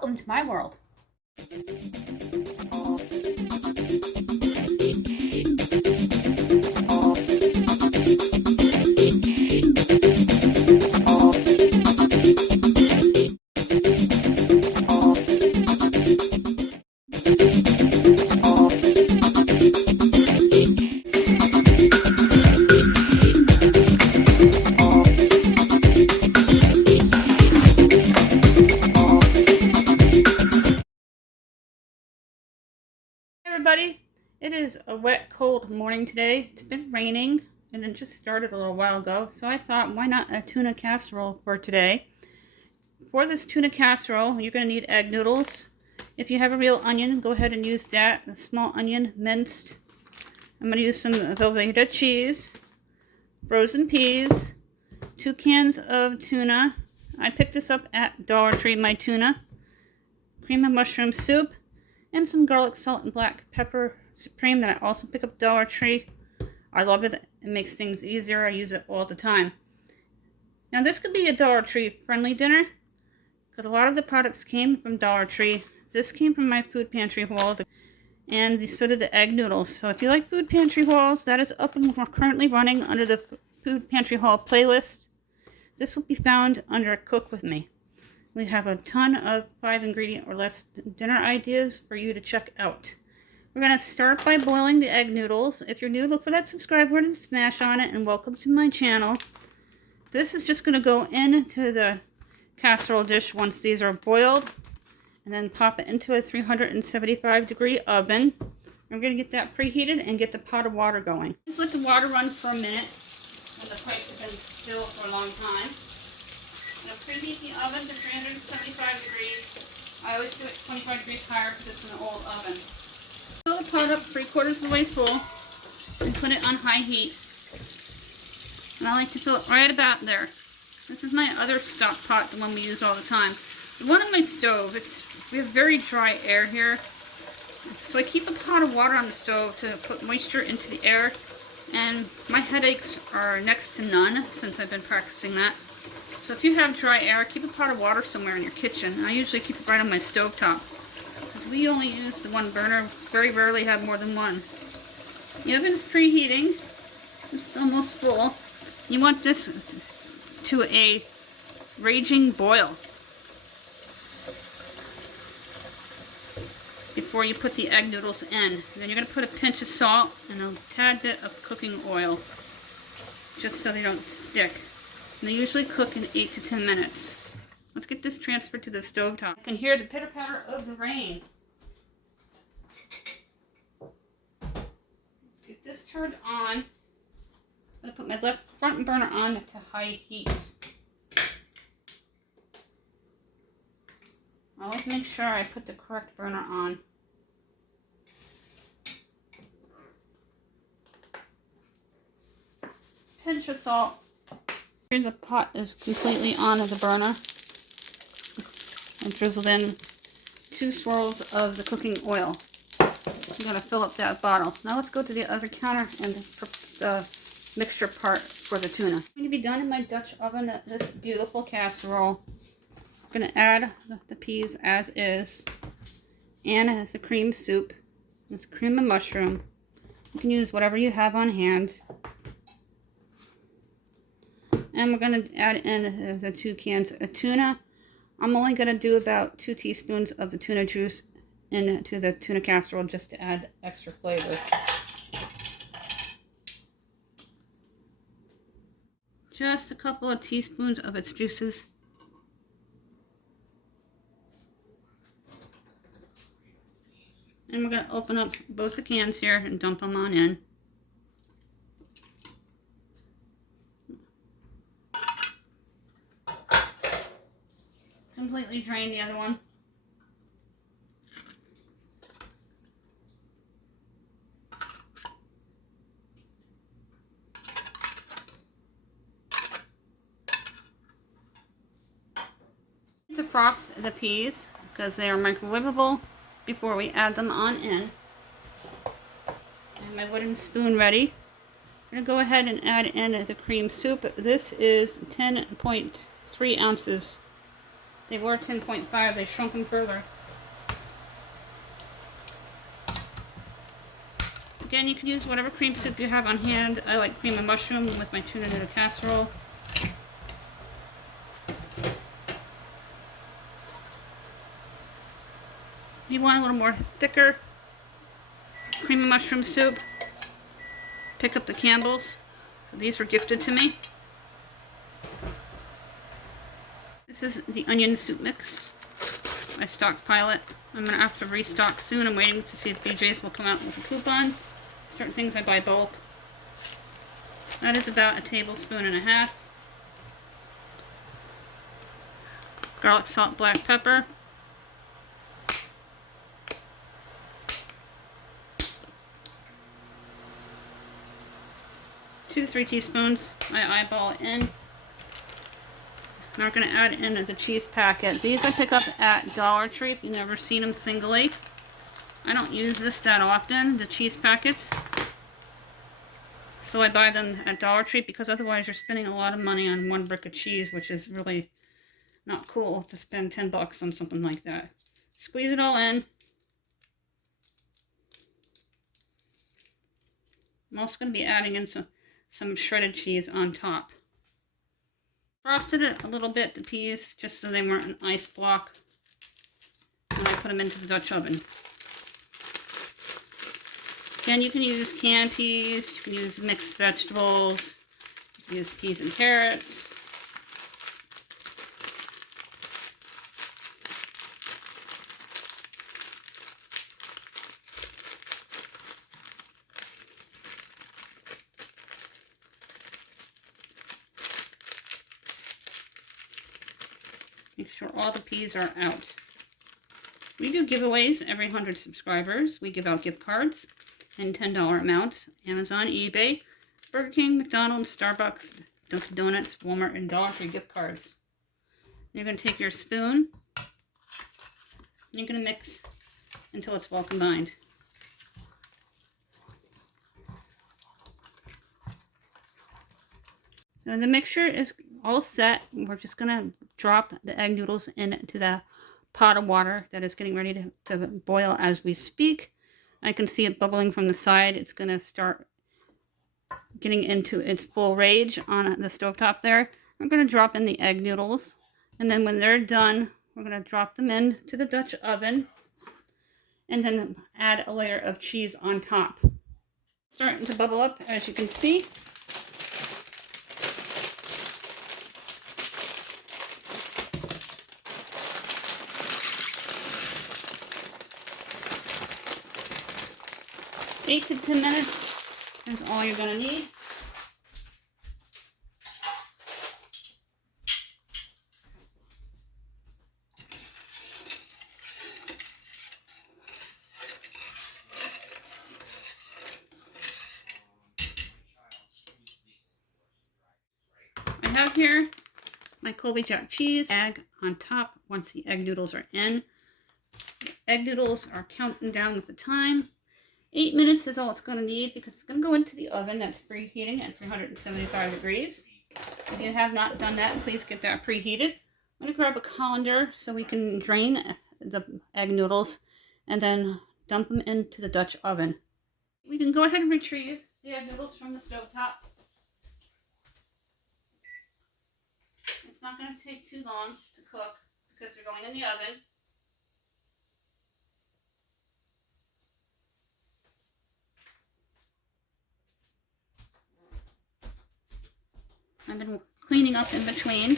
Welcome to my world. Everybody, it is a wet, cold morning today. It's been raining and it just started a little while ago, so I thought, why not a tuna casserole for today? For this tuna casserole, you're going to need egg noodles. If you have a real onion, go ahead and use that. A small onion minced. I'm going to use some Velveeta cheese, frozen peas, 2 cans of tuna. I picked this up at Dollar Tree, my tuna. Cream of mushroom soup. And some garlic, salt, and black pepper supreme that I also pick up Dollar Tree. I love it. It makes things easier. I use it all the time. Now this could be a Dollar Tree friendly dinner because a lot of the products came from Dollar Tree. This came from my food pantry haul, and so did the egg noodles. So if you like food pantry hauls, that is up and currently running under the food pantry haul playlist. This will be found under Cook With Me. We have a ton of 5 ingredient or less dinner ideas for you to check out. We're going to start by boiling the egg noodles. If you're new, look for that subscribe button and smash on it, and welcome to my channel. This is just going to go into the casserole dish once these are boiled, and then pop it into a 375-degree oven. We're going to get that preheated and get the pot of water going. Just let the water run for a minute when the pipes have been still for a long time. I'm going to preheat the oven to 375 degrees. I always do it 25 degrees higher because it's an old oven. Fill the pot up 3/4 of the way full and put it on high heat. And I like to fill it right about there. This is my other stock pot, the one we use all the time. The one on my stove, we have very dry air here. So I keep a pot of water on the stove to put moisture into the air. And my headaches are next to none since I've been practicing that. So if you have dry air, keep a pot of water somewhere in your kitchen. I usually keep it right on my stove top, because we only use the one burner, very rarely have more than one. The oven's preheating. It's almost full. You want this to a raging boil before you put the egg noodles in. Then you're going to put a pinch of salt and a tad bit of cooking oil, just so they don't stick. And they usually cook in 8 to 10 minutes. Let's get this transferred to the stove top. You can hear the pitter-patter of the rain. Get this turned on. I'm going to put my left front burner on to high heat. I always make sure I put the correct burner on. Pinch of salt. Here the pot is completely on the burner. I drizzled in 2 swirls of the cooking oil. I'm going to fill up that bottle. Now let's go to the other counter and the mixture part for the tuna. I'm going to be done in my Dutch oven at this beautiful casserole. I'm going to add the peas as is, and the cream soup. This cream of mushroom. You can use whatever you have on hand. And we're going to add in the 2 cans of tuna. I'm only going to do about 2 teaspoons of the tuna juice into the tuna casserole just to add extra flavor. Just a couple of teaspoons of its juices. And we're going to open up both the cans here and dump them on in. Completely drain the other one. Defrost the peas because they are microwavable before we add them on in. And my wooden spoon ready. I'm going to go ahead and add in the cream soup. This is 10.3 ounces They were 10.5, they shrunk them further. Again, you can use whatever cream soup you have on hand. I like cream of mushroom with my tuna noodle casserole. If you want a little more thicker cream of mushroom soup, pick up the Campbell's. These were gifted to me. This is the onion soup mix. I stockpile it. I'm going to have to restock soon. I'm waiting to see if BJ's will come out with a coupon. Certain things I buy bulk. That is about a tablespoon and a half. Garlic, salt, black pepper. Two to 3 teaspoons. I eyeball it in. Now we're going to add in the cheese packet. These I pick up at Dollar Tree if you've never seen them singly. I don't use this that often, the cheese packets. So I buy them at Dollar Tree because otherwise you're spending a lot of money on one brick of cheese, which is really not cool to spend 10 bucks on something like that. Squeeze it all in. I'm also going to be adding in some shredded cheese on top. Frosted it a little bit, the peas, just so they weren't an ice block when I put them into the Dutch oven. Again, you can use canned peas, you can use mixed vegetables, you can use peas and carrots. Make sure all the peas are out. We do giveaways every 100 subscribers. We give out gift cards in $10 amounts. Amazon, eBay, Burger King, McDonald's, Starbucks, Dunkin' Donuts, Walmart, and Dollar Tree gift cards. You're going to take your spoon and you're going to mix until it's well combined. So the mixture is all set. We're just going to drop the egg noodles into the pot of water that is getting ready to boil as we speak. I can see it bubbling from the side. It's going to start getting into its full rage on the stovetop there. We're going to drop in the egg noodles. And then when they're done, we're going to drop them into the Dutch oven. And then add a layer of cheese on top. Starting to bubble up, as you can see. Eight to 10 minutes is all you're going to need. I have here my Colby Jack cheese egg on top once the egg noodles are in. The egg noodles are counting down with the time. 8 minutes is all it's going to need because it's going to go into the oven that's preheating at 375 degrees. If you have not done that, please get that preheated. I'm going to grab a colander so we can drain the egg noodles and then dump them into the Dutch oven. We can go ahead and retrieve the egg noodles from the stovetop. It's not going to take too long to cook because they're going in the oven. I've been cleaning up in between,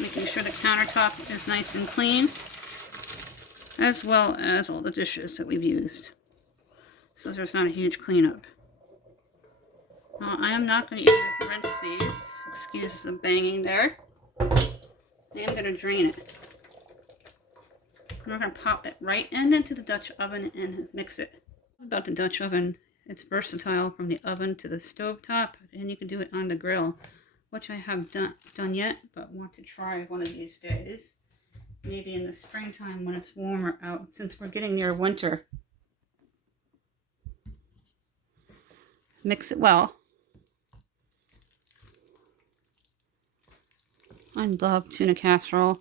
making sure the countertop is nice and clean, as well as all the dishes that we've used, so there's not a huge cleanup. Now, I am not going to even rinse these, excuse the banging there. I am going to drain it. And we're going to pop it right into the Dutch oven and mix it. About the Dutch oven, it's versatile from the oven to the stovetop, and you can do it on the grill, which I have done yet, but want to try one of these days. Maybe in the springtime when it's warmer out, since we're getting near winter. Mix it well. I love tuna casserole.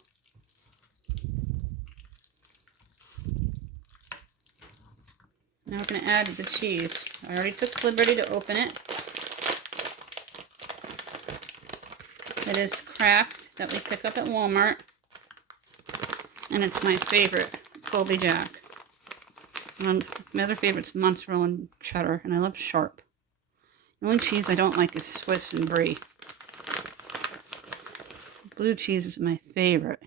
Now we're going to add the cheese. I already took the liberty to open it. It is Kraft that we pick up at Walmart. And it's my favorite, Colby Jack. My other favorite's mozzarella and cheddar, and I love sharp. The only cheese I don't like is Swiss and Brie. Blue cheese is my favorite.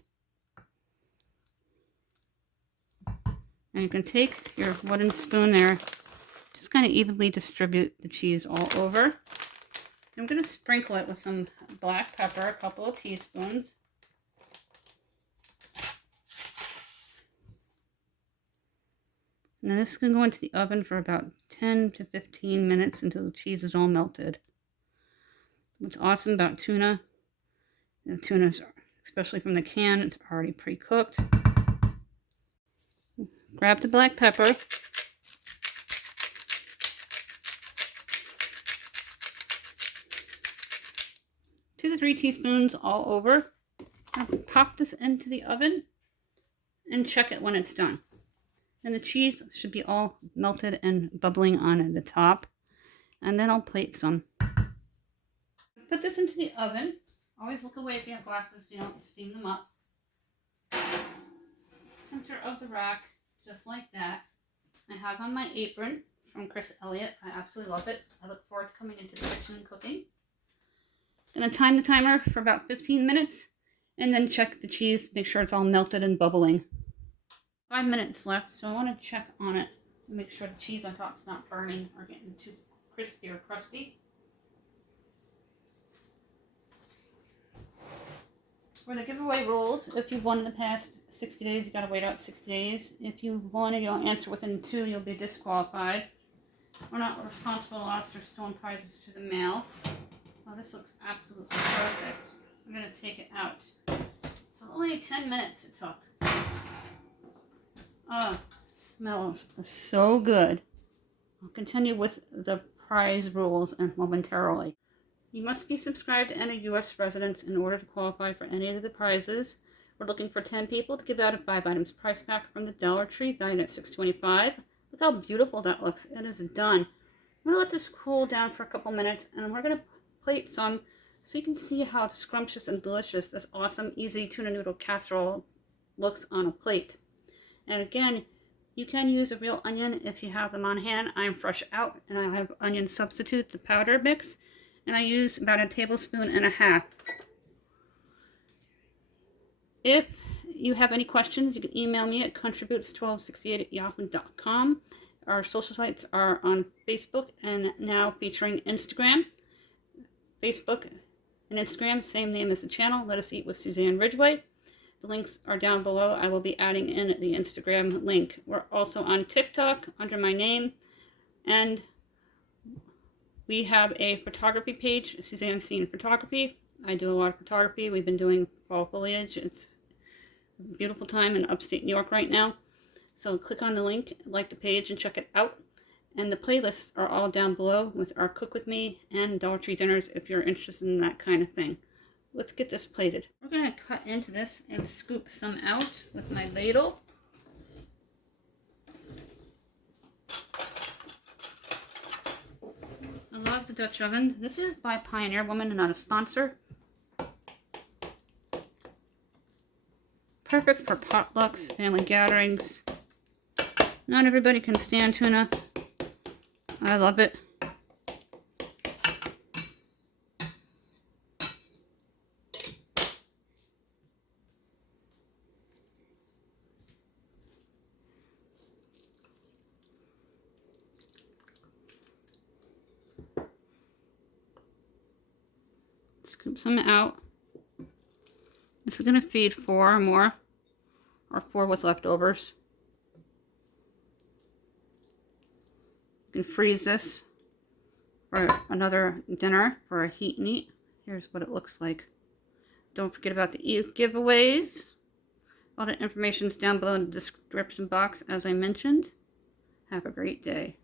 And you can take your wooden spoon there, just kind of evenly distribute the cheese all over. I'm going to sprinkle it with some black pepper, a couple of teaspoons. Now this can go into the oven for about 10 to 15 minutes until the cheese is all melted. What's awesome about tuna, the tuna's, especially from the can, it's already pre-cooked. Grab the black pepper. 2 to 3 teaspoons all over. Now pop this into the oven and check it when it's done. And the cheese should be all melted and bubbling on the top. And then I'll plate some. Put this into the oven. Always look away if you have glasses so you don't steam them up. Center of the rack, just like that. I have on my apron from Chris Elliott. I absolutely love it. I look forward to coming into the kitchen and cooking. I'm going to time the timer for about 15 minutes. And then check the cheese, make sure it's all melted and bubbling. 5 minutes left, so I want to check on it and make sure the cheese on top is not burning or getting too crispy or crusty. For the giveaway rules, if you've won in the past 60 days, you've got to wait out 60 days. If you've won and you don't answer within 2, you'll be disqualified. We're not responsible to lost or stolen prizes to the mail. Well, this looks absolutely perfect. I'm going to take it out. So only 10 minutes it took. Oh, smells so good. I'll continue with the prize rules momentarily. You must be subscribed to any U.S. residents in order to qualify for any of the prizes. We're looking for 10 people to give out a 5 items prize pack from the Dollar Tree, valued at $6.25. Look how beautiful that looks. It is done. I'm going to let this cool down for a couple minutes, and we're going to plate some so you can see how scrumptious and delicious this awesome, easy tuna noodle casserole looks on a plate. And again, you can use a real onion if you have them on hand. I'm fresh out, and I have onion substitute, the powder mix, and I use about 1.5 tablespoons. If you have any questions, you can email me at contributes1268@yahoo.com. Our social sites are on Facebook and now featuring Instagram. Facebook and Instagram, same name as the channel. Let Us Eat with Suzanne Ridgway. The links are down below. I will be adding in the Instagram link. We're also on TikTok under my name. And we have a photography page, Suzanne Scene Photography. I do a lot of photography. We've been doing fall foliage. It's a beautiful time in upstate New York right now. So click on the link, like the page, and check it out. And the playlists are all down below with our Cook With Me and Dollar Tree dinners if you're interested in that kind of thing. Let's get this plated. We're going to cut into this and scoop some out with my ladle. I love the Dutch oven. This is by Pioneer Woman and not a sponsor. Perfect for potlucks, family gatherings. Not everybody can stand tuna. I love it. Scoop some out. This is going to feed 4 or more, or 4 with leftovers. You can freeze this for another dinner for a heat and eat. Here's what it looks like. Don't forget about the giveaways. All the information is down below in the description box, as I mentioned. Have a great day.